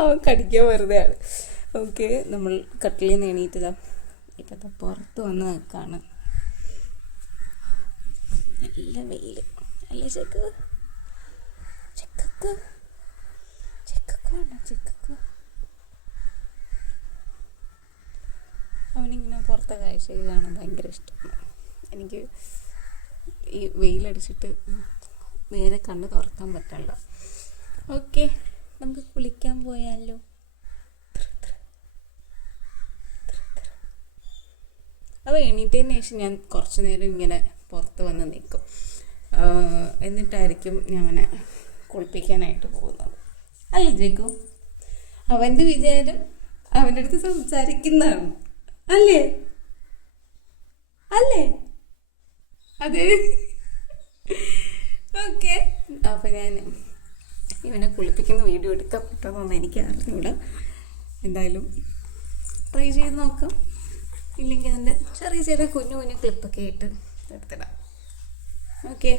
അവൻ കടിക്കാൻ വെറുതെയാണ്. ഓക്കെ, നമ്മൾ കട്ടിലിൽ നിന്ന് എണീറ്റതാ. ഇപ്പോഴത്തെ പുറത്ത് വന്ന് നിൽക്കുകയാണ്. നല്ല വെയിൽ അല്ലേ ചെക്ക്? ചെക്കക്ക് വേണ്ട, ചെക്കക്ക് അവനിങ്ങനെ പുറത്തെ കാഴ്ചയൊക്കെ കാണാൻ ഭയങ്കര ഇഷ്ടമാണ്. എനിക്ക് ഈ വെയിലടിച്ചിട്ട് നേരെ കണ്ണ് തുറക്കാൻ പറ്റണ്ട. ഓക്കെ, നമുക്ക് കുളിക്കാൻ പോയാലോ? അപ്പോൾ എണീറ്റതിന് ശേഷം ഞാൻ കുറച്ച് നേരം ഇങ്ങനെ പുറത്ത് വന്ന് നിൽക്കും. എന്നിട്ടായിരിക്കും ഞാൻ അങ്ങനെ കുളിപ്പിക്കാനായിട്ട് പോകുന്നത്. അല്ല ജേക്കു, അവൻ്റെ വിചാരം അവൻ്റെ അടുത്ത് സംസാരിക്കുന്നതാണ് അല്ലേ? അല്ലേ? അതെ. ഓക്കെ, അപ്പം ഞാൻ ഇവനെ കുളിപ്പിക്കുന്ന വീഡിയോ എടുക്കാൻ പറ്റുമെന്നൊന്നും എനിക്ക് അറിഞ്ഞൂടാ. എന്തായാലും ട്രൈ ചെയ്ത് നോക്കാം. ഇല്ലെങ്കിൽ അതിൻ്റെ ചെറിയ ചെറിയ കുഞ്ഞു കുഞ്ഞു ക്ലിപ്പൊക്കെ ആയിട്ട് എടുത്തിടാം. ഓക്കെ.